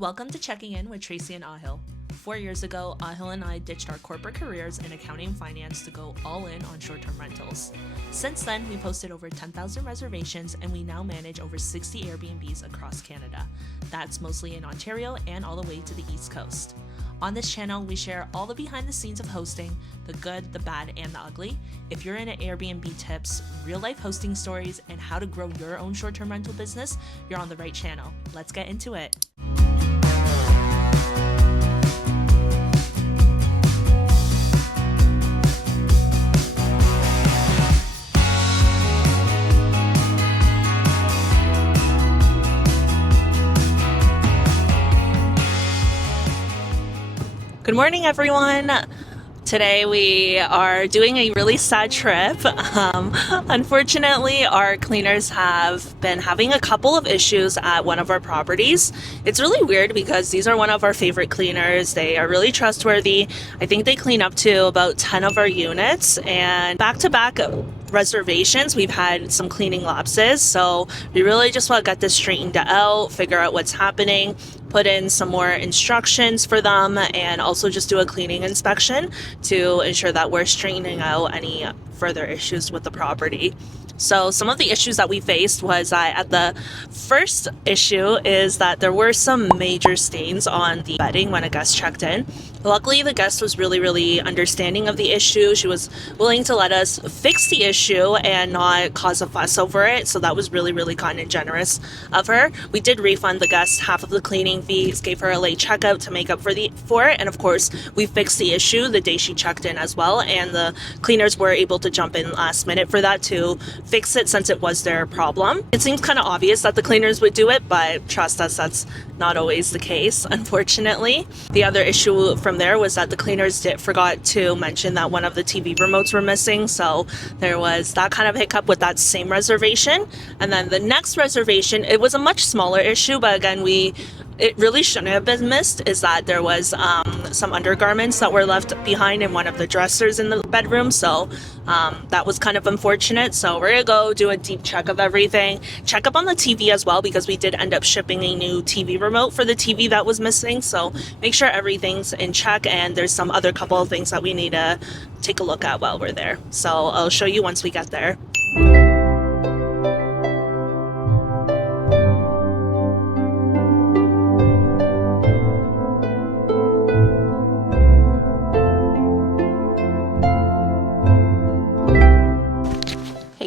Welcome to Checking In with Tracy and Ahil. 4 years ago, Ahil and I ditched our corporate careers in accounting and finance to go all in on short-term rentals. Since then, we posted over 10,000 reservations and we now manage over 60 Airbnbs across Canada. That's mostly in Ontario and all the way to the East Coast. On this channel, we share all the behind the scenes of hosting, the good, the bad, and the ugly. If you're into Airbnb tips, real-life hosting stories, and how to grow your own short-term rental business, you're on the right channel. Let's get into it. Good morning, everyone. Today we are doing a really sad trip. Unfortunately, our cleaners have been having a couple of issues at one of our properties. It's really weird because these are one of our favorite cleaners. They are really trustworthy. I think they clean up to about 10 of our units, and back-to-back reservations, we've had some cleaning lapses. So we really just want to get this straightened out, figure out what's happening, put in some more instructions for them, and also just do a cleaning inspection to ensure that we're straightening out any further issues with the property. So some of the issues that we faced was at the first issue is that there were some major stains on the bedding when a guest checked in. Luckily, the guest was really understanding of the issue. She was willing to let us fix the issue and not cause a fuss over it. So that was really kind and generous of her. We did refund the guest half of the cleaning fees, gave her a late checkout to make up for it. And of course, we fixed the issue the day she checked in as well. And the cleaners were able to jump in last minute for that to fix it since it was their problem. It seems kind of obvious that the cleaners would do it, but trust us, that's not always the case, unfortunately. The other issue from there was that the cleaners forgot to mention that one of the TV remotes were missing, so there was that kind of hiccup with that same reservation. And then the next reservation, it was a much smaller issue, but again, it really shouldn't have been missed, is that there was some undergarments that were left behind in one of the dressers in the bedroom, so that was kind of unfortunate. So we're gonna go do a deep check of everything, check up on the TV as well, because we did end up shipping a new TV remote for the TV that was missing, so make sure everything's in check, and there's some other couple of things that we need to take a look at while we're there. So I'll show you once we get there.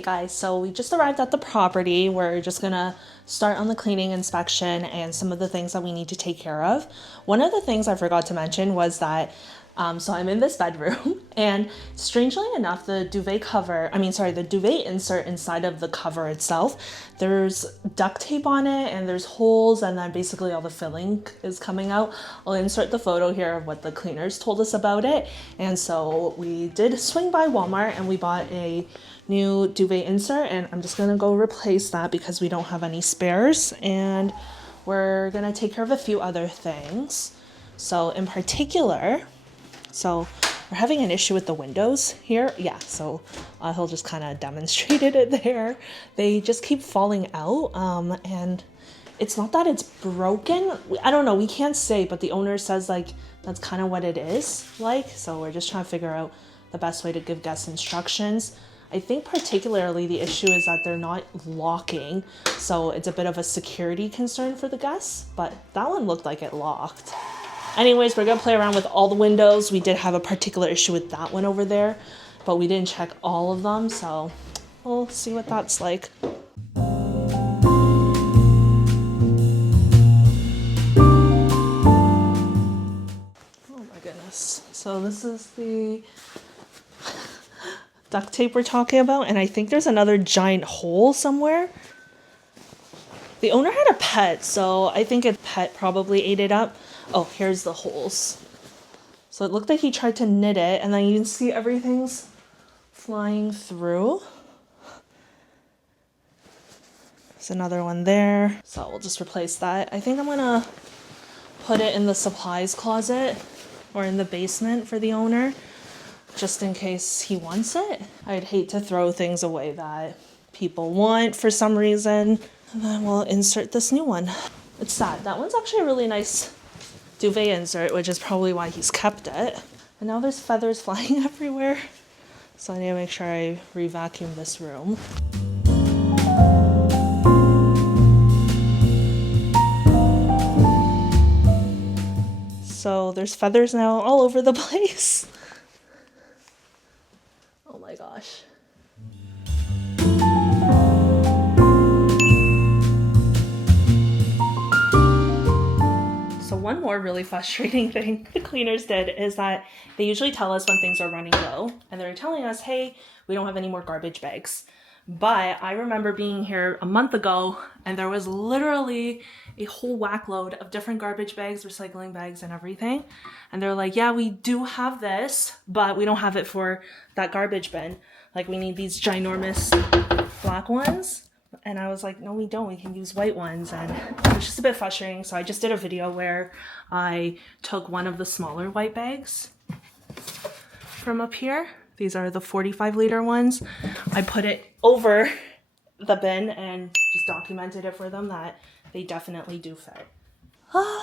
Guys, so we just arrived at the property. We're just gonna start on the cleaning inspection and some of the things that we need to take care of. One of the things I forgot to mention was that so I'm in this bedroom, and strangely enough, the duvet insert inside of the cover itself, there's duct tape on it and there's holes, and then basically all the filling is coming out. I'll insert the photo here of what the cleaners told us about it. And so we did swing by Walmart and we bought a new duvet insert, and I'm just gonna go replace that because we don't have any spares, and we're gonna take care of a few other things. So in particular, so we're having an issue with the windows here. Yeah, so he'll just kind of demonstrated it there. They just keep falling out, and it's not that it's broken. I don't know, we can't say, but the owner says like that's kind of what it is like. So we're just trying to figure out the best way to give guests instructions. I think particularly the issue is that they're not locking, so it's a bit of a security concern for the guests, but that one looked like it locked. Anyways, we're gonna play around with all the windows. We did have a particular issue with that one over there, but we didn't check all of them, so we'll see what that's like. Oh my goodness. So this is the duct tape we're talking about, and I think there's another giant hole somewhere. The owner had a pet, so I think a pet probably ate it up. Oh, here's the holes. So it looked like he tried to knit it, and then you can see everything's flying through. There's another one there. So we'll just replace that. I think I'm gonna put it in the supplies closet or in the basement for the owner, just in case he wants it. I'd hate to throw things away that people want for some reason. And then we'll insert this new one. It's sad. That one's actually a really nice duvet insert, which is probably why he's kept it. And now there's feathers flying everywhere. So I need to make sure I re-vacuum this room. So there's feathers now all over the place. Oh my gosh. So one more really frustrating thing the cleaners did is that they usually tell us when things are running low, and they're telling us, hey, we don't have any more garbage bags. But I remember being here a month ago and there was literally a whole whack load of different garbage bags, recycling bags and everything. And they're like, yeah, we do have this, but we don't have it for that garbage bin. Like, we need these ginormous black ones. And I was like, no, we don't. We can use white ones. And it was just a bit frustrating. So I just did a video where I took one of the smaller white bags from up here. These are the 45-liter ones. I put it over the bin and just documented it for them that they definitely do fit.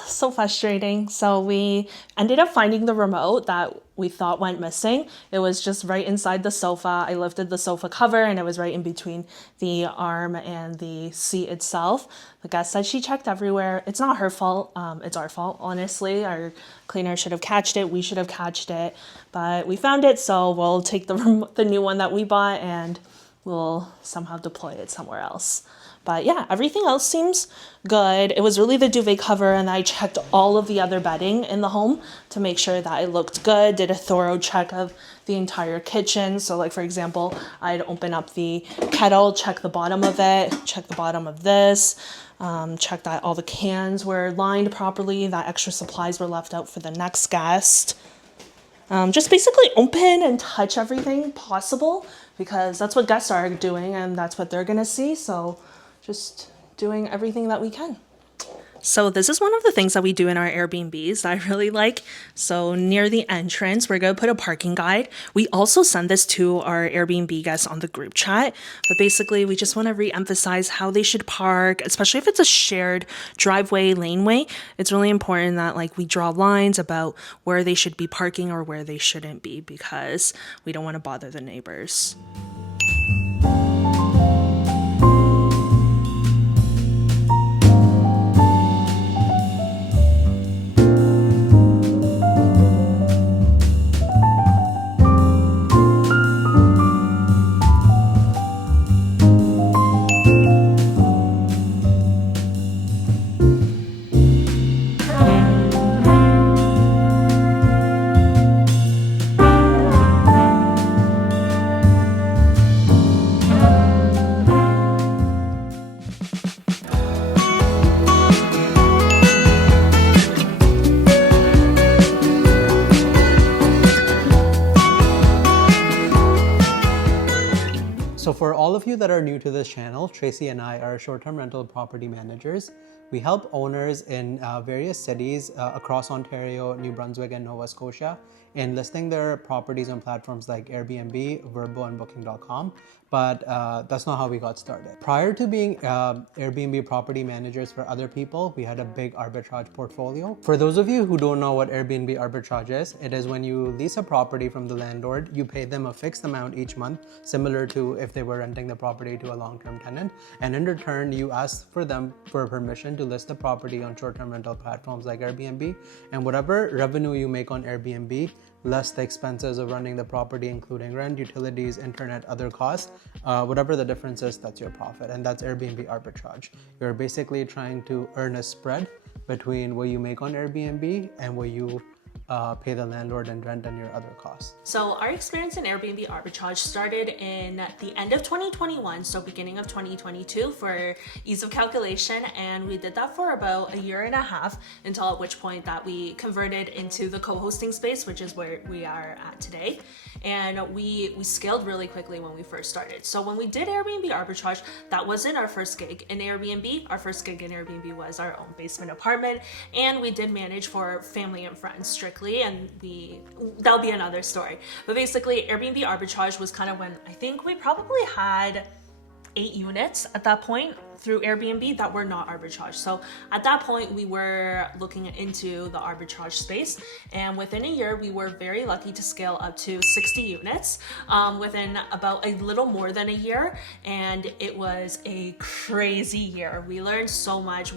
So frustrating. So we ended up finding the remote that we thought went missing. It was just right inside the sofa. I lifted the sofa cover and it was right in between the arm and the seat itself. The guest said she checked everywhere. It's not her fault. It's our fault, honestly. Our cleaner should have catched it. We should have catched it. But we found it, so we'll take the new one that we bought and we'll somehow deploy it somewhere else. But yeah, everything else seems good. It was really the duvet cover, and I checked all of the other bedding in the home to make sure that it looked good, did a thorough check of the entire kitchen. So like, for example, I'd open up the kettle, check the bottom of it, check the bottom of this, check that all the cans were lined properly, that extra supplies were left out for the next guest. Just basically open and touch everything possible, because that's what guests are doing and that's what they're gonna see. So just doing everything that we can. So this is one of the things that we do in our Airbnbs that I really like. So near the entrance, we're going to put a parking guide. We also send this to our Airbnb guests on the group chat. But basically, we just want to re-emphasize how they should park, especially if it's a shared driveway, laneway. It's really important that like we draw lines about where they should be parking or where they shouldn't be, because we don't want to bother the neighbors. So for all of you that are new to this channel, Tracy and I are short-term rental property managers. We help owners in various cities across Ontario, New Brunswick, and Nova Scotia in listing their properties on platforms like Airbnb, Vrbo, and Booking.com. But that's not how we got started. Prior to being Airbnb property managers for other people, we had a big arbitrage portfolio. For those of you who don't know what Airbnb arbitrage is, it is when you lease a property from the landlord, you pay them a fixed amount each month, similar to if they were renting the property to a long-term tenant. And in return, you ask for them for permission to list the property on short-term rental platforms like Airbnb. And whatever revenue you make on Airbnb, less the expenses of running the property, including rent, utilities, internet, other costs, whatever the difference is, that's your profit. And that's Airbnb arbitrage. You're basically trying to earn a spread between what you make on Airbnb and what you pay the landlord and rent and your other costs. So our experience in Airbnb arbitrage started in the end of 2021, so beginning of 2022 for ease of calculation, and we did that for about a year and a half, until at which point that we converted into the co-hosting space, which is where we are at today. And we scaled really quickly when we first started. So when we did Airbnb arbitrage, that wasn't our first gig in Airbnb. Our first gig in Airbnb was our own basement apartment, and we did manage for family and friends strictly, and that'll be another story. But basically, Airbnb arbitrage was kind of when I think we probably had 8 units at that point, through Airbnb that were not arbitrage. So at that point, we were looking into the arbitrage space, and within a year, we were very lucky to scale up to 60 units within about a little more than a year, and it was a crazy year. We learned so much.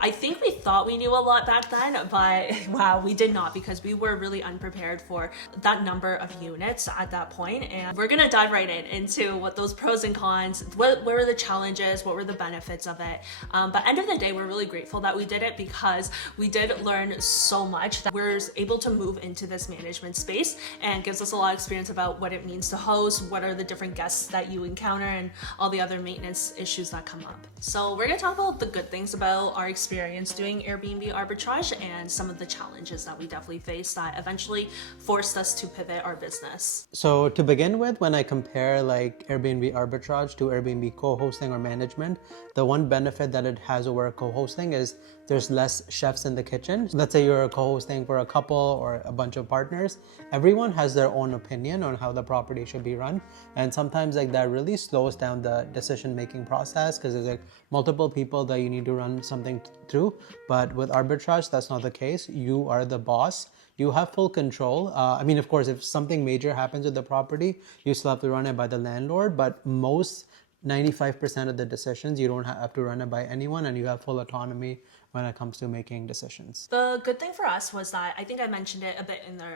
I think we thought we knew a lot back then, but wow, we did not, because we were really unprepared for that number of units at that point. And we're gonna dive right into what those pros and cons, what were the challenges, what were the benefits of it. But end of the day, we're really grateful that we did it, because we did learn so much that we're able to move into this management space, and gives us a lot of experience about what it means to host, what are the different guests that you encounter, and all the other maintenance issues that come up. So we're gonna talk about the good things about our experience doing Airbnb arbitrage, and some of the challenges that we definitely faced that eventually forced us to pivot our business. So to begin with, when I compare like Airbnb arbitrage to Airbnb co-hosting or management, the one benefit that it has over co-hosting is there's less chefs in the kitchen. Let's say you're co-hosting for a couple or a bunch of partners. Everyone has their own opinion on how the property should be run. And sometimes like that really slows down the decision-making process, because there's like multiple people that you need to run something through. But with arbitrage, that's not the case. You are the boss. You have full control. I mean, of course, if something major happens with the property, you still have to run it by the landlord, but most 95% of the decisions, you don't have to run it by anyone, and you have full autonomy when it comes to making decisions. The good thing for us was that, I think I mentioned it a bit in the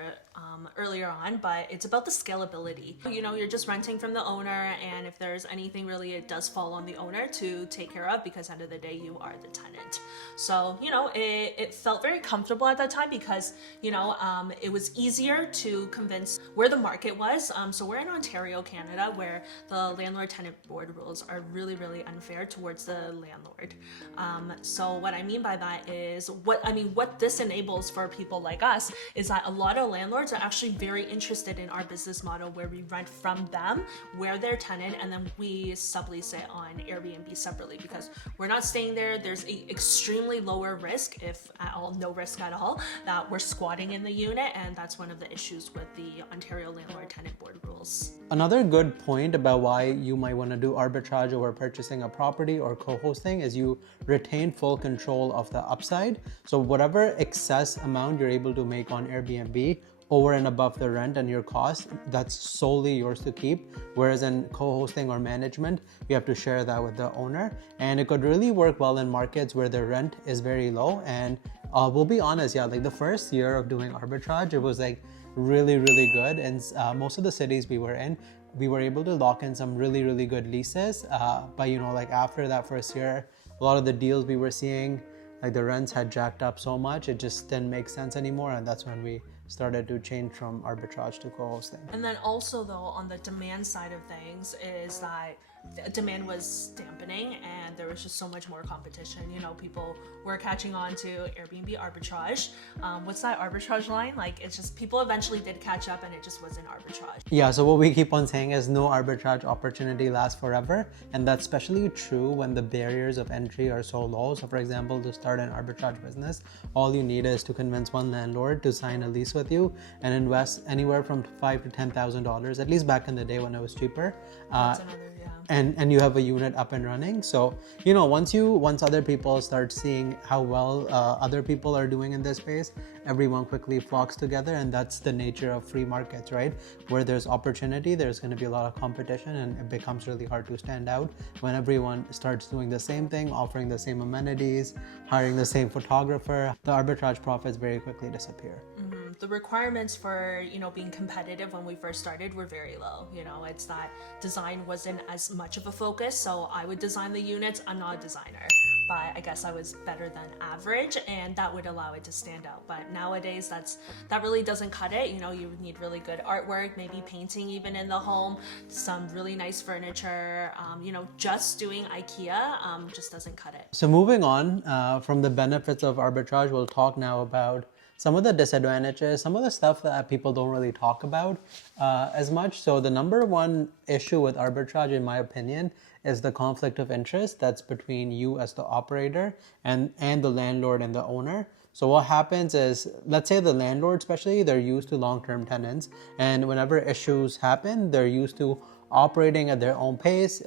earlier on, but it's about the scalability. You know, you're just renting from the owner, and if there's anything really, it does fall on the owner to take care of, because end of the day, you are the tenant. So, you know, it felt very comfortable at that time, because, you know, it was easier to convince where the market was. So we're in Ontario, Canada, where the landlord-tenant board rules are really, really unfair towards the landlord. So what I mean by that is, what this enables for people like us is that a lot of landlords are actually very interested in our business model, where we rent from them, we're their tenant, and then we sublease it on Airbnb separately, because we're not staying there. There's a extremely lower risk, if at all, no risk at all, that we're squatting in the unit, and that's one of the issues with the Ontario Landlord-Tenant Board rules. Another good point about why you might want to do arbitrage over purchasing a property or co-hosting is you retain full control of the upside. So whatever excess amount you're able to make on Airbnb over and above the rent and your cost, that's solely yours to keep. Whereas in co-hosting or management, you have to share that with the owner. And it could really work well in markets where the rent is very low. And we'll be honest, yeah, like the first year of doing arbitrage, it was like really, really good. And most of the cities we were in, we were able to lock in some really, really good leases. But you know, like after that first year, a lot of the deals we were seeing, like the rents had jacked up so much, it just didn't make sense anymore. And that's when we started to change from arbitrage to co-hosting. And then also though, on the demand side of things, is that demand was dampening, and there was just so much more competition. You know, people were catching on to Airbnb arbitrage. What's that arbitrage line? Like, it's just, people eventually did catch up, and it just wasn't arbitrage. Yeah, so what we keep on saying is no arbitrage opportunity lasts forever. And that's especially true when the barriers of entry are so low. So for example, to start an arbitrage business, all you need is to convince one landlord to sign a lease with you and invest anywhere from $5,000 to $10,000, at least back in the day when it was cheaper. That's another, yeah. And you have a unit up and running. So, you know, once other people start seeing how well other people are doing in this space, everyone quickly flocks together. And that's the nature of free markets, right? Where there's opportunity, there's going to be a lot of competition, and it becomes really hard to stand out when everyone starts doing the same thing, offering the same amenities, hiring the same photographer. The arbitrage profits very quickly disappear. Mm-hmm. The requirements for, you know, being competitive when we first started were very low. You know, it's that design wasn't as much of a focus. So I would design the units. I'm not a designer, but I guess I was better than average, and that would allow it to stand out. But nowadays, that really doesn't cut it. You know, you need really good artwork, maybe painting even in the home, some really nice furniture. You know, just doing IKEA just doesn't cut it. So moving on from the benefits of arbitrage, we'll talk now about some of the disadvantages, some of the stuff that people don't really talk about as much. So the number one issue with arbitrage, in my opinion, is the conflict of interest that's between you as the operator and the landlord and the owner. So what happens is, let's say the landlord especially, they're used to long-term tenants, and whenever issues happen, they're used to operating at their own pace,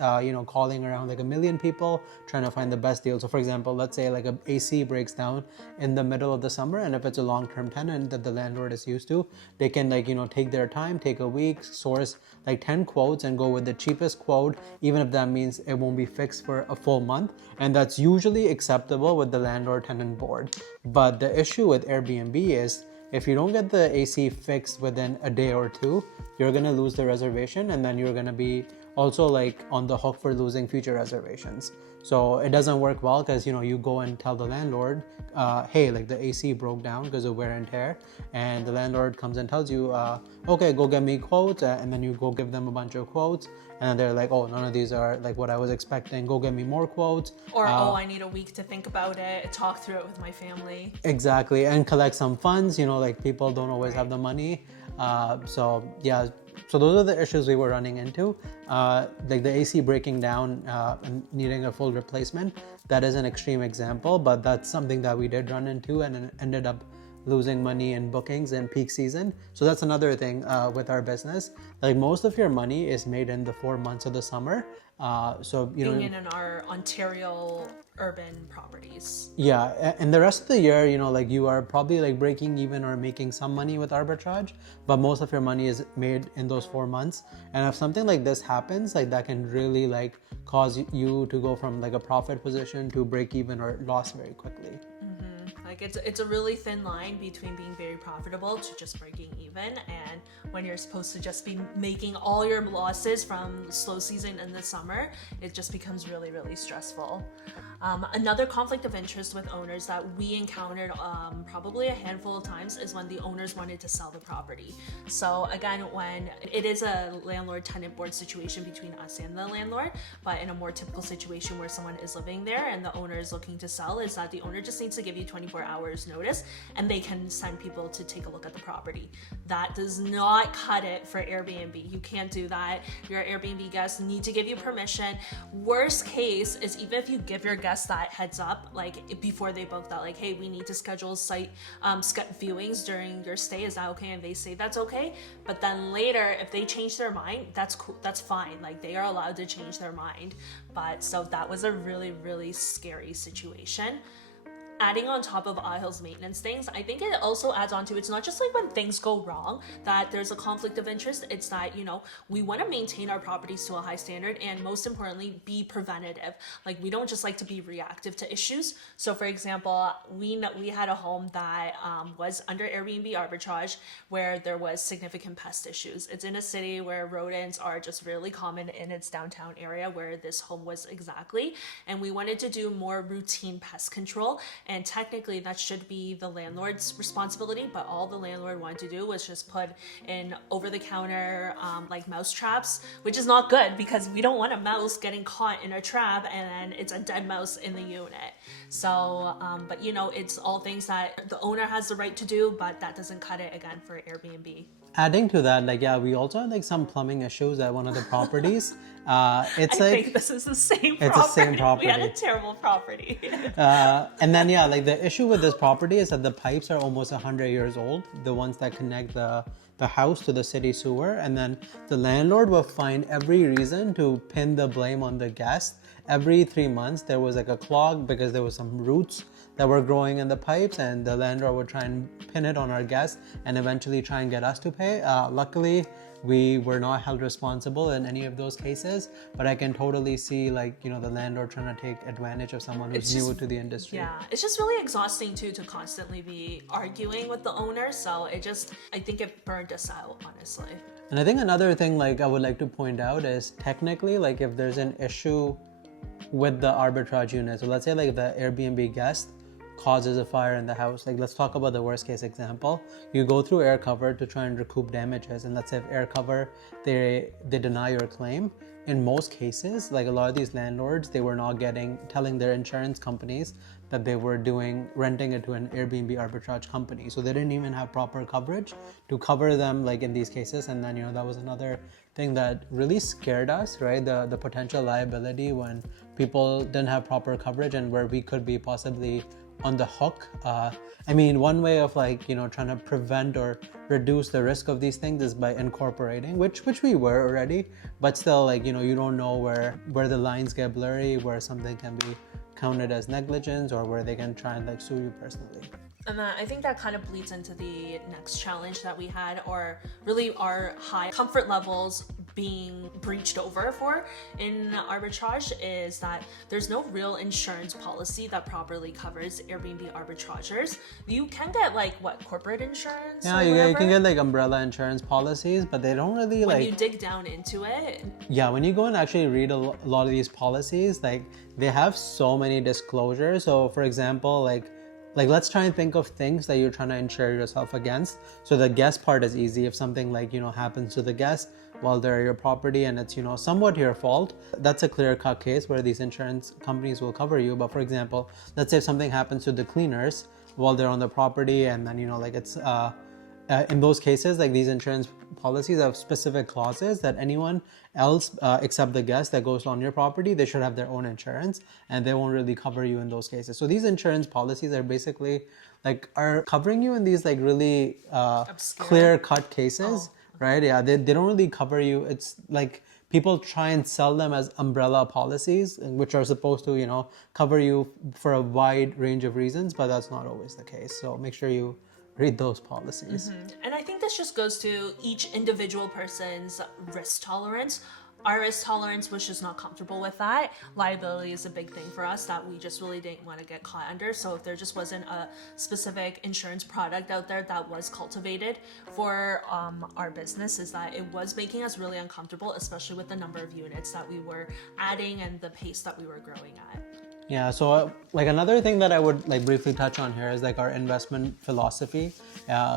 calling around like a million people, trying to find the best deal. So for example, let's say like a AC breaks down in the middle of the summer, and if it's a long-term tenant that the landlord is used to, they can take their time, take a week, source like 10 quotes and go with the cheapest quote, even if that means it won't be fixed for a full month. And that's usually acceptable with the landlord tenant board. But the issue with Airbnb is if you don't get the AC fixed within a day or two, you're gonna lose the reservation, and then you're gonna be also like on the hook for losing future reservations. So it doesn't work well because you go and tell the landlord, hey, like the AC broke down because of wear and tear, and the landlord comes and tells you, okay, go get me quotes, and then you go give them a bunch of quotes, and they're like, oh, none of these are like what I was expecting, go get me more quotes. Or, I need a week to think about it, talk through it with my family. Exactly, and collect some funds, like people don't always have the money. So those are the issues we were running into. Like the AC breaking down and needing a full replacement, that is an extreme example, but that's something that we did run into and ended up losing money in bookings in peak season. So that's another thing with our business. Like most of your money is made in the 4 months of the summer. Being in our Ontario urban properties. Yeah, and the rest of the year, like you are probably like breaking even or making some money with arbitrage, but most of your money is made in those 4 months. And if something like this happens, like that can really like cause you to go from like a profit position to break even or loss very quickly. Like it's a really thin line between being very profitable to just breaking even, and when you're supposed to just be making all your losses from the slow season in the summer, it just becomes really, really stressful. Another conflict of interest with owners that we encountered probably a handful of times is when the owners wanted to sell the property. So again, when it is a landlord-tenant board situation between us and the landlord, but in a more typical situation where someone is living there and the owner is looking to sell, is that the owner just needs to give you 24 hours notice and they can send people to take a look at the property. That does not cut it for Airbnb. You can't do that. Your Airbnb guests need to give you permission. Worst case is even if you give your guests that heads up, like before they book that, like, hey, we need to schedule site viewings during your stay. Is that okay? And they say that's okay. But then later, if they change their mind, that's cool. That's fine. Like they are allowed to change their mind. But so that was a really, really scary situation. Adding on top of Ahil's maintenance things, I think it also adds on to, it's not just like when things go wrong that there's a conflict of interest. It's that, we want to maintain our properties to a high standard and most importantly, be preventative. Like we don't just like to be reactive to issues. So for example, we had a home that was under Airbnb Arbitrage where there was significant pest issues. It's in a city where rodents are just really common in its downtown area where this home was exactly. And we wanted to do more routine pest control. And technically that should be the landlord's responsibility, but all the landlord wanted to do was just put in over-the-counter like mouse traps, which is not good because we don't want a mouse getting caught in a trap and then it's a dead mouse in the unit. So, but it's all things that the owner has the right to do, but that doesn't cut it again for Airbnb. Adding to that, we also had some plumbing issues at one of the properties. I think this is the same property. It's the same property. We had a terrible property. And then, the issue with this property is that the pipes are almost 100 years old, the ones that connect the house to the city sewer. And then the landlord will find every reason to pin the blame on the guest. Every 3 months, there was a clog because there was some roots that were growing in the pipes, and the landlord would try and pin it on our guests and eventually try and get us to pay. Luckily, we were not held responsible in any of those cases, but I can totally see the landlord trying to take advantage of someone who's new to the industry. Yeah, it's just really exhausting too to constantly be arguing with the owner. So I think it burned us out, honestly. And I think another thing I would like to point out is technically if there's an issue with the arbitrage unit. So let's say the Airbnb guest causes a fire in the house. Let's talk about the worst case example. You go through air cover to try and recoup damages, and let's say if air cover they deny your claim. In most cases, a lot of these landlords, they were not telling their insurance companies that they were renting it to an Airbnb arbitrage company. So they didn't even have proper coverage to cover them in these cases. And then that was another thing that really scared us, right? The potential liability when people didn't have proper coverage and where we could be possibly on the hook. I mean, one way of like, trying to prevent or reduce the risk of these things is by incorporating, which we were already, but still, like, you don't know where the lines get blurry, where something can be counted as negligence, or where they can try and like sue you personally. And I think that kind of bleeds into the next challenge that we had, or really our high comfort levels being breached over for in arbitrage, is that there's no real insurance policy that properly covers Airbnb arbitragers. You can get like corporate insurance? Yeah, you can get like umbrella insurance policies, but they don't really when you dig down into it. Yeah, when you go and actually read a lot of these policies, like they have so many disclosures. So for example, like let's try and think of things that you're trying to insure yourself against. So the guest part is easy. If something like, happens to the guest while they're at your property and it's, somewhat your fault, that's a clear-cut case where these insurance companies will cover you. But for example, let's say if something happens to the cleaners while they're on the property, and then, it's in those cases, like these insurance policies have specific clauses that anyone else except the guest that goes on your property, they should have their own insurance, and they won't really cover you in those cases. So these insurance policies are basically are covering you in these like really clear-cut cases, right? Yeah, they don't really cover you. It's like people try and sell them as umbrella policies, which are supposed to, cover you for a wide range of reasons, but that's not always the case. So make sure you read those policies. And I think this just goes to each individual person's risk tolerance. Our risk tolerance was just not comfortable with that. Liability is a big thing for us that we just really didn't want to get caught under. So if there just wasn't a specific insurance product out there that was cultivated for our business, is that it was making us really uncomfortable, especially with the number of units that we were adding and the pace that we were growing at. Yeah, so like another thing that I would like briefly touch on here is like our investment philosophy.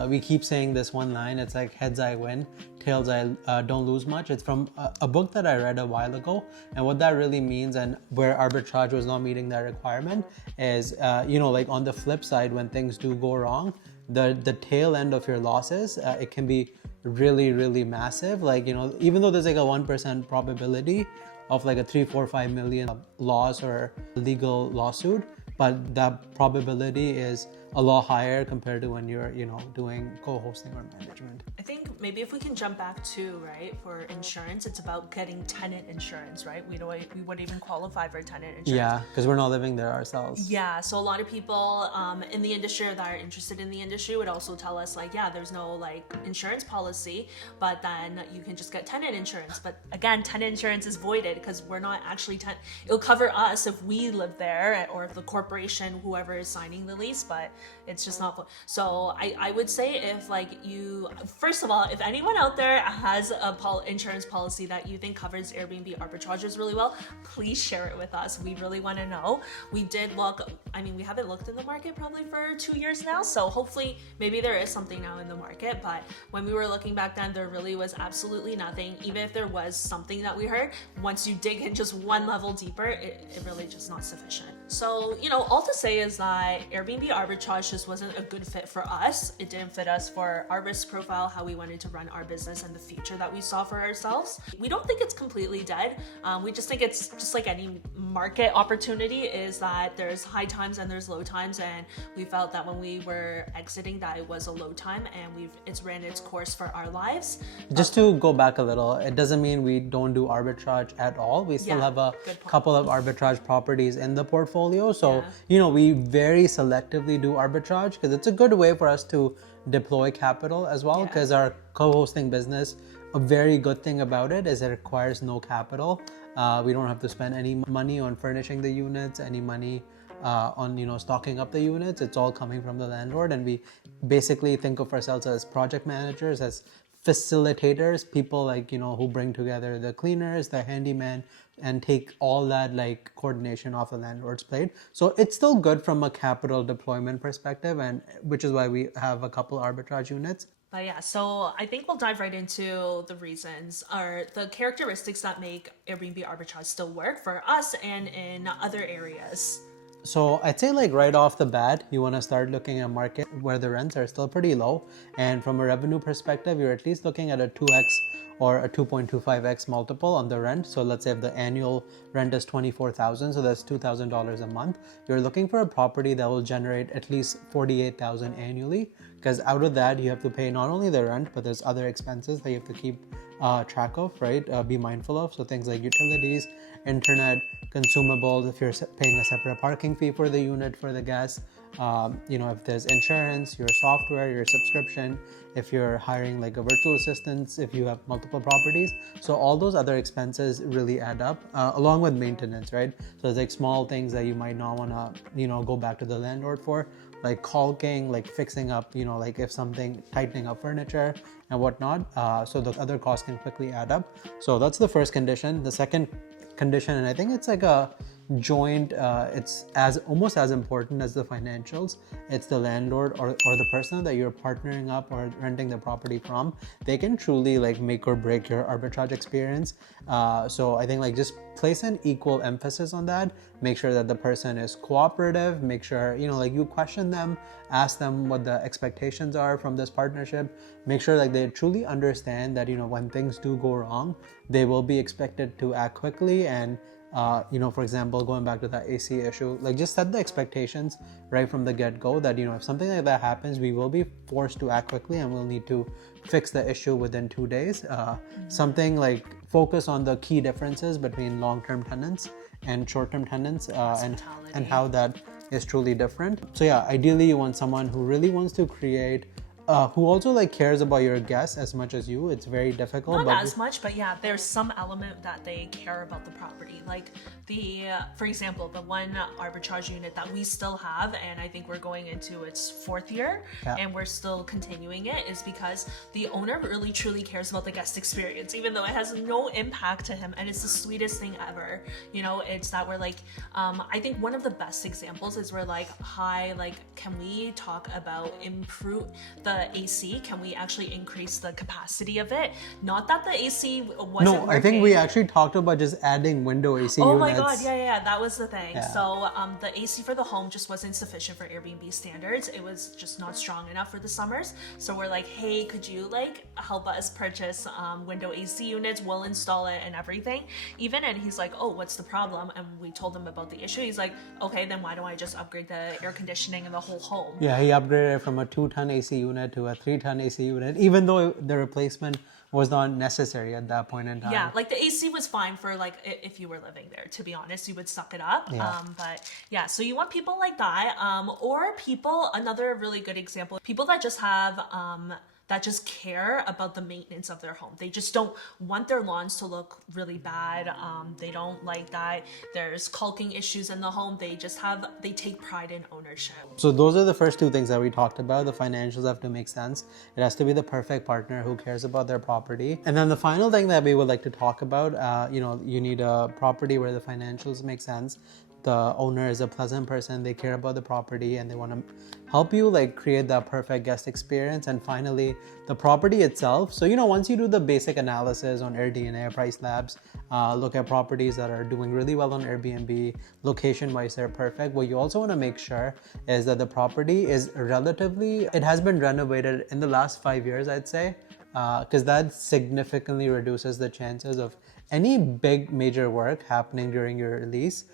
We keep saying this one line, it's like heads I win, tails I don't lose much. It's from a book that I read a while ago, and what that really means, and where arbitrage was not meeting that requirement, is like on the flip side, when things do go wrong, the tail end of your losses, it can be really, really massive. Like, even though there's like a 1% probability of like a 3, 4, 5 million loss or legal lawsuit, but that probability is a lot higher compared to when you're, doing co-hosting or management. I think maybe if we can jump back to, right, for insurance, it's about getting tenant insurance, right? We wouldn't even qualify for tenant insurance. Yeah, because we're not living there ourselves. Yeah, so a lot of people in the industry that are interested in the industry would also tell us like, yeah, there's no like insurance policy, but then you can just get tenant insurance. But again, tenant insurance is voided because we're not actually it'll cover us if we live there, or if the corporation, whoever is signing the lease, but it's just not. So I would say, if like first of all, if anyone out there has a insurance policy that you think covers Airbnb arbitragers really well, please share it with us. We really want to know. We did look, we haven't looked in the market probably for 2 years now, so hopefully maybe there is something now in the market, but when we were looking back then, there really was absolutely nothing. Even if there was something that we heard, once you dig in just one level deeper, it really just not sufficient. So, all to say is that Airbnb arbitrage just wasn't a good fit for us. It didn't fit us for our risk profile, how we wanted to run our business, and the future that we saw for ourselves. We don't think it's completely dead. We just think it's just like any market opportunity, is that there's high times and there's low times, and we felt that when we were exiting that it was a low time, and it's ran its course for our lives. Just to go back a little, it doesn't mean we don't do arbitrage at all. We still have a couple of arbitrage properties in the portfolio. So, we very selectively do arbitrage because it's a good way for us to deploy capital as well, because our co-hosting business, a very good thing about it is it requires no capital. We don't have to spend any money on furnishing the units, any money on stocking up the units. It's all coming from the landlord, and we basically think of ourselves as project managers, as facilitators, people like who bring together the cleaners, the handyman, and take all that like coordination off the landlord's plate. So it's still good from a capital deployment perspective, and which is why we have a couple arbitrage units. But yeah, so I think we'll dive right into the reasons, or the characteristics that make Airbnb arbitrage still work for us and in other areas. So I'd say like right off the bat, you want to start looking at a market where the rents are still pretty low. And from a revenue perspective, you're at least looking at a 2x or a 2.25x multiple on the rent. So let's say if the annual rent is $24,000, so that's $2,000 a month. You're looking for a property that will generate at least $48,000 annually, because out of that you have to pay not only the rent, but there's other expenses that you have to keep track of, right? Be mindful of. So things like utilities, internet, consumables, if you're paying a separate parking fee for the unit for the guests, if there's insurance, your software, your subscription, if you're hiring like a virtual assistant, if you have multiple properties. So all those other expenses really add up, along with maintenance, right? So it's like small things that you might not want to, go back to the landlord for, like caulking, like fixing up, like if something, tightening up furniture and whatnot. So the other costs can quickly add up. So that's the first condition. The second condition, and I think it's like a joint, it's almost as important as the financials. It's the landlord or the person that you're partnering up or renting the property from. They can truly like make or break your arbitrage experience. So I think like just place an equal emphasis on that. Make sure that the person is cooperative. Make sure like you question them, ask them what the expectations are from this partnership. Make sure like they truly understand that when things do go wrong, they will be expected to act quickly. And for example, going back to that AC issue, like just set the expectations right from the get-go that, if something like that happens, we will be forced to act quickly and we'll need to fix the issue within 2 days. Something like focus on the key differences between long-term tenants and short-term tenants, and how that is truly different. So yeah, ideally you want someone who really wants to create, who also like cares about your guests as much as you. It's very difficult. Not as much, but yeah, there's some element that they care about the property. Like for example, the one arbitrage unit that we still have, and I think we're going into its 4th year, and we're still continuing it, is because the owner really truly cares about the guest experience, even though it has no impact to him, and it's the sweetest thing ever. It's that we're like, I think one of the best examples is we're like, hi, like, can we talk about improve the AC? Can we actually increase the capacity of it? Not that the AC wasn't working. I think we actually talked about just adding window AC units. Oh my god, yeah, that was the thing. Yeah. So the AC for the home just wasn't sufficient for Airbnb standards. It was just not strong enough for the summers. So we're like, hey, could you like help us purchase window AC units? We'll install it and everything. And he's like, oh, what's the problem? And we told him about the issue. He's like, okay, then why don't I just upgrade the air conditioning in the whole home? Yeah, he upgraded from a 2-ton AC unit to a 3-ton AC unit, even though the replacement was not necessary at that point in time. Yeah, like the AC was fine for like if you were living there, to be honest, you would suck it up. Yeah. But yeah, so you want people like that, or people, another really good example, people that just have that just care about the maintenance of their home. They just don't want their lawns to look really bad. They don't like that there's caulking issues in the home. They take pride in ownership. So those are the first 2 things that we talked about. The financials have to make sense. It has to be the perfect partner who cares about their property. And then the final thing that we would like to talk about, you need a property where the financials make sense. The owner is a pleasant person, they care about the property, and they want to help you like create that perfect guest experience. And finally, the property itself. So once you do the basic analysis on AirDNA, Price Labs, look at properties that are doing really well on Airbnb, location wise they're perfect. What you also want to make sure is that the property is it has been renovated in the last 5 years, I'd say, because that significantly reduces the chances of any big major work happening during your lease.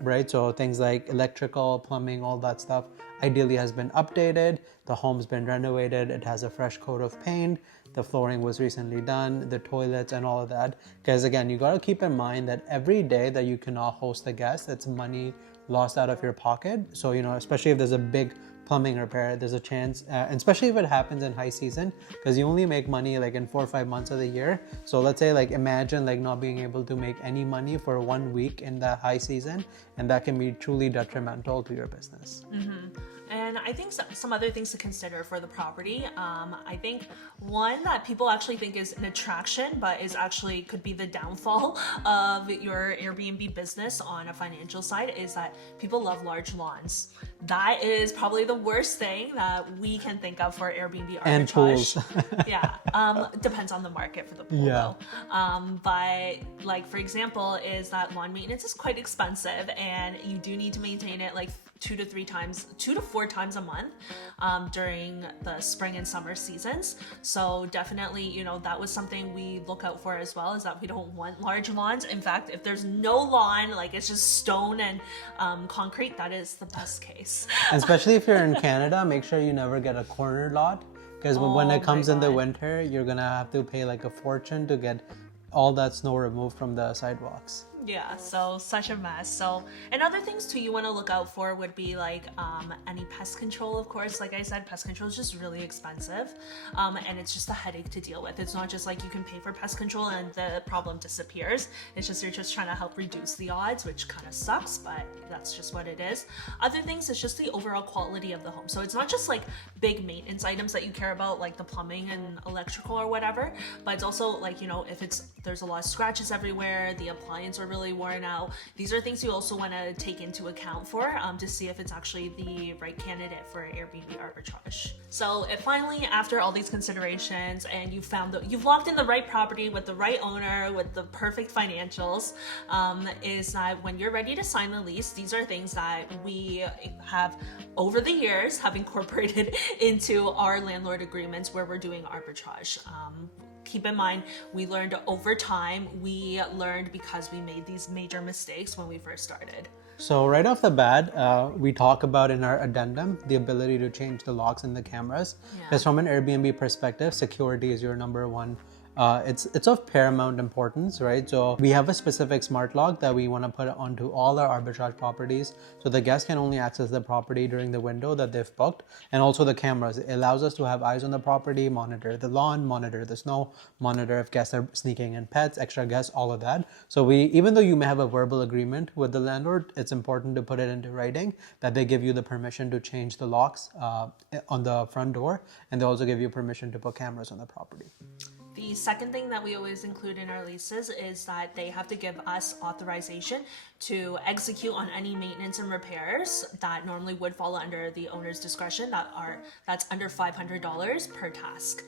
Right? So things like electrical, plumbing, all that stuff ideally has been updated. The home's been renovated. It has a fresh coat of paint. The flooring was recently done, the toilets and all of that. Because again, you got to keep in mind that every day that you cannot host a guest, it's money lost out of your pocket. So, especially if there's a big plumbing repair, there's a chance, and especially if it happens in high season, because you only make money like in 4 or 5 months of the year. So let's say like imagine like not being able to make any money for 1 week in the high season, and that can be truly detrimental to your business. Mm-hmm. And I think some other things to consider for the property. I think one that people actually think is an attraction, but is actually could be the downfall of your Airbnb business on a financial side, is that people love large lawns. That is probably the worst thing that we can think of for Airbnb arbitrage. And pools. Yeah, depends on the market for the pool though. But like for example, is that lawn maintenance is quite expensive, and you do need to maintain it like 2 to 4 times a month during the spring and summer seasons. So definitely, you know, that was something we look out for as well, is that we don't want large lawns. In fact, if there's no lawn, like it's just stone and concrete, that is the best case. Especially if you're in Canada, make sure you never get a corner lot, because when it comes in the winter, you're gonna have to pay like a fortune to get all that snow removed from the sidewalks. Yeah, so such a mess. So, and other things too you want to look out for would be like any pest control, of course. Like I said, pest control is just really expensive, and it's just a headache to deal with. It's not just like you can pay for pest control and the problem disappears. It's just you're just trying to help reduce the odds, which kind of sucks, but that's just what it is. Other things is just the overall quality of the home. So it's not just like big maintenance items that you care about, like the plumbing and electrical or whatever, but it's also like, you know, if there's a lot of scratches everywhere, the appliances are really worn out. These are things you also want to take into account for to see if it's actually the right candidate for Airbnb arbitrage. So if finally, after all these considerations, and you've locked in the right property with the right owner with the perfect financials, is that when you're ready to sign the lease, these are things that we have over the years have incorporated into our landlord agreements where we're doing arbitrage. Keep in mind, we learned over time. We learned because we made these major mistakes when we first started. So right off the bat, we talk about in our addendum the ability to change the locks and the cameras. Because from an Airbnb perspective, security is your number one. It's of paramount importance, right? So we have a specific smart lock that we want to put onto all our arbitrage properties, so the guests can only access the property during the window that they've booked. And also the cameras, it allows us to have eyes on the property, monitor the lawn, monitor the snow, monitor if guests are sneaking in pets, extra guests, all of that. So even though you may have a verbal agreement with the landlord, it's important to put it into writing that they give you the permission to change the locks on the front door, and they also give you permission to put cameras on the property. The second thing that we always include in our leases is that they have to give us authorization to execute on any maintenance and repairs that normally would fall under the owner's discretion that's under $500 per task.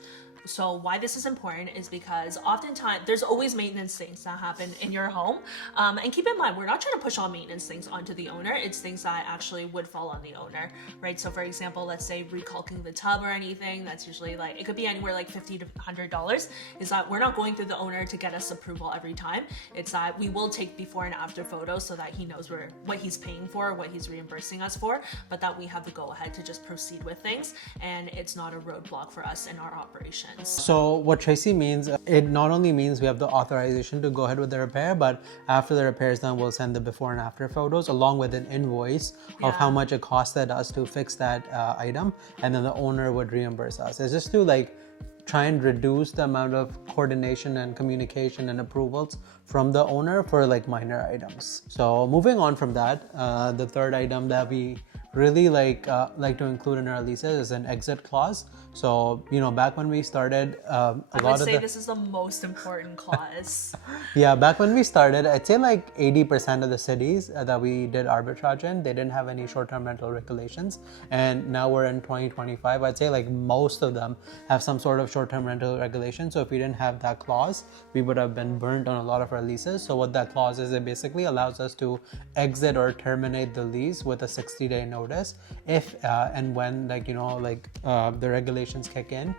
So why this is important is because oftentimes there's always maintenance things that happen in your home. And keep in mind, we're not trying to push all maintenance things onto the owner. It's things that actually would fall on the owner, right? So for example, let's say recalking the tub or anything, that's usually like, it could be anywhere like $50 to $100, is that we're not going through the owner to get us approval every time. It's that we will take before and after photos so that he knows what he's paying for, what he's reimbursing us for, but that we have the go ahead to just proceed with things, and it's not a roadblock for us in our operation. So what Tracy means, it not only means we have the authorization to go ahead with the repair, but after the repair is done, we'll send the before and after photos along with an invoice of how much it costed us to fix that item, and then the owner would reimburse us. It's just to like try and reduce the amount of coordination and communication and approvals from the owner for like minor items. So moving on from that, the third item that we really like to include in our leases is an exit clause. So, you know, back when we started, I would say this is the most important clause. Yeah, back when we started, I'd say like 80% of the cities that we did arbitrage in, they didn't have any short-term rental regulations. And now we're in 2025, I'd say like most of them have some sort of short-term rental regulation. So if we didn't have that clause, we would have been burned on a lot of our leases. So what that clause is, it basically allows us to exit or terminate the lease with a 60-day notice if and when the regulations kick in,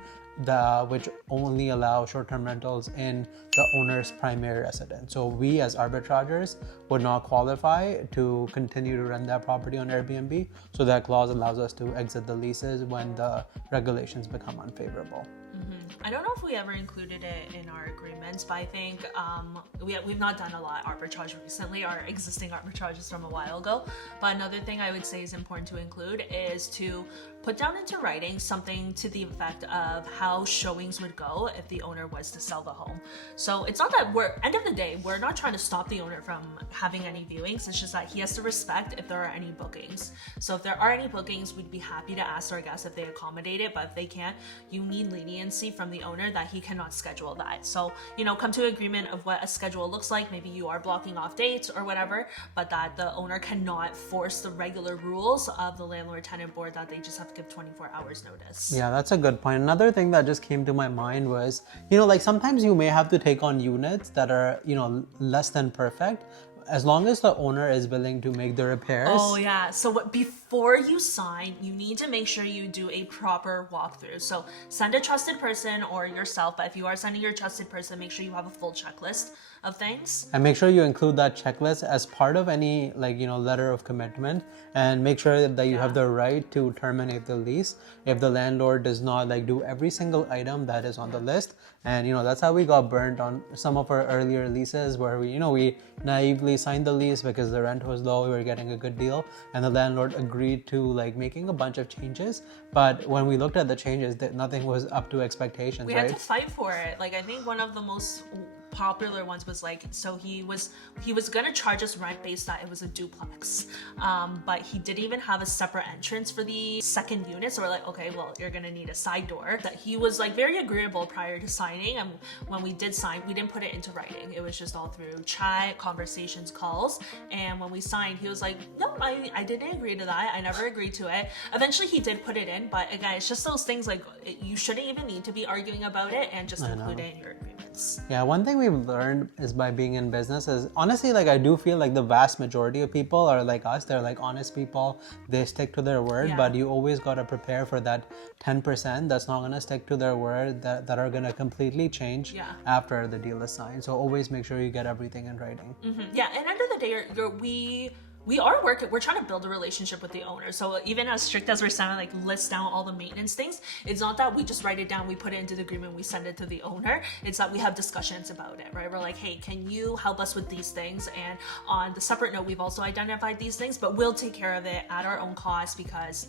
which only allow short-term rentals in the owner's primary residence. So we as arbitragers would not qualify to continue to rent that property on Airbnb. So that clause allows us to exit the leases when the regulations become unfavorable. I don't know if we ever included it in our agreements, but I think we've not done a lot of arbitrage recently. Our existing arbitrage is from a while ago. But another thing I would say is important to include is to put down into writing something to the effect of how showings would go if the owner was to sell the home. So it's not that end of the day, we're not trying to stop the owner from having any viewings. It's just that he has to respect if there are any bookings. So if there are any bookings, we'd be happy to ask our guests if they accommodate it, but if they can't, you need leniency from the owner that he cannot schedule that. So, come to agreement of what a schedule looks like. Maybe you are blocking off dates or whatever, but that the owner cannot force the regular rules of the landlord-tenant board that they just have to give 24 hours notice. Yeah, that's a good point. Another thing that just came to my mind was, like sometimes you may have to take on units that are, less than perfect, as long as the owner is willing to make the repairs. Oh yeah, so before you sign, you need to make sure you do a proper walkthrough. So send a trusted person or yourself, but if you are sending your trusted person, make sure you have a full checklist of things. And make sure you include that checklist as part of any letter of commitment, and make sure that you have the right to terminate the lease if the landlord does not do every single item that is on the list. And that's how we got burnt on some of our earlier leases, where we naively signed the lease because the rent was low, we were getting a good deal, and the landlord agreed to making a bunch of changes, but when we looked at the changes, nothing was up to expectations. We had to fight for it. I think one of the most popular ones was so he was gonna charge us rent based that it was a duplex, but he didn't even have a separate entrance for the second unit. So we're like, okay, well, you're gonna need a side door. That he was very agreeable prior to signing, and when we did sign, we didn't put it into writing. It was just all through chat, conversations, calls, and when we signed, he was like, no, I didn't agree to that. I never agreed to it. Eventually he did put it in, but again, it's just those things you shouldn't even need to be arguing about it, and just include it in your agreements. Yeah, one thing we've learned is by being in business is, honestly, I do feel the vast majority of people are like us. They're honest people. They stick to their word, but you always got to prepare for that 10% that's not going to stick to their word, that are going to completely change after the deal is signed. So always make sure you get everything in writing. Yeah, and end of the day, we are we're trying to build a relationship with the owner. So even as strict as we're sounding, list down all the maintenance things, it's not that we just write it down, we put it into the agreement, we send it to the owner. It's that we have discussions about it, right? We're like, hey, can you help us with these things? And on the separate note, we've also identified these things, but we'll take care of it at our own cost because,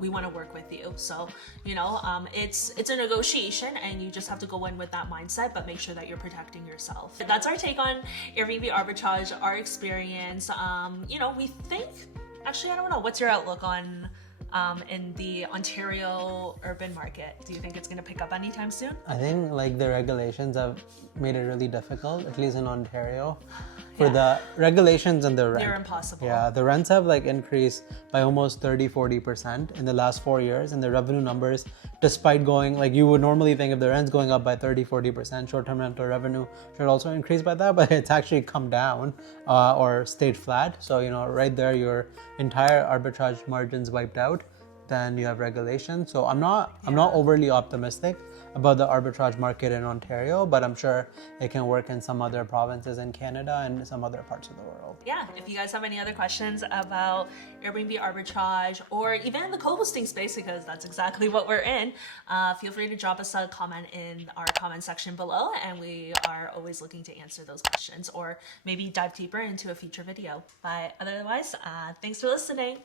we want to work with you. So, it's a negotiation, and you just have to go in with that mindset, but make sure that you're protecting yourself. That's our take on Airbnb arbitrage, our experience. We think, actually, I don't know, what's your outlook on in the Ontario urban market? Do you think it's going to pick up anytime soon? I think the regulations have made it really difficult, at least in Ontario, for the regulations and the rent. They're impossible. Yeah, the rents have increased by almost 30-40% in the last 4 years, and the revenue numbers, despite going you would normally think if the rent's going up by 30-40%, short-term rental revenue should also increase by that, but it's actually come down or stayed flat. So right there, your entire arbitrage margins wiped out. Then you have regulation. So I'm not overly optimistic about the arbitrage market in Ontario, but I'm sure it can work in some other provinces in Canada and some other parts of the world. Yeah, if you guys have any other questions about Airbnb arbitrage or even in the co-hosting space, because that's exactly what we're in, feel free to drop us a comment in our comment section below, and we are always looking to answer those questions or maybe dive deeper into a future video. But otherwise, thanks for listening.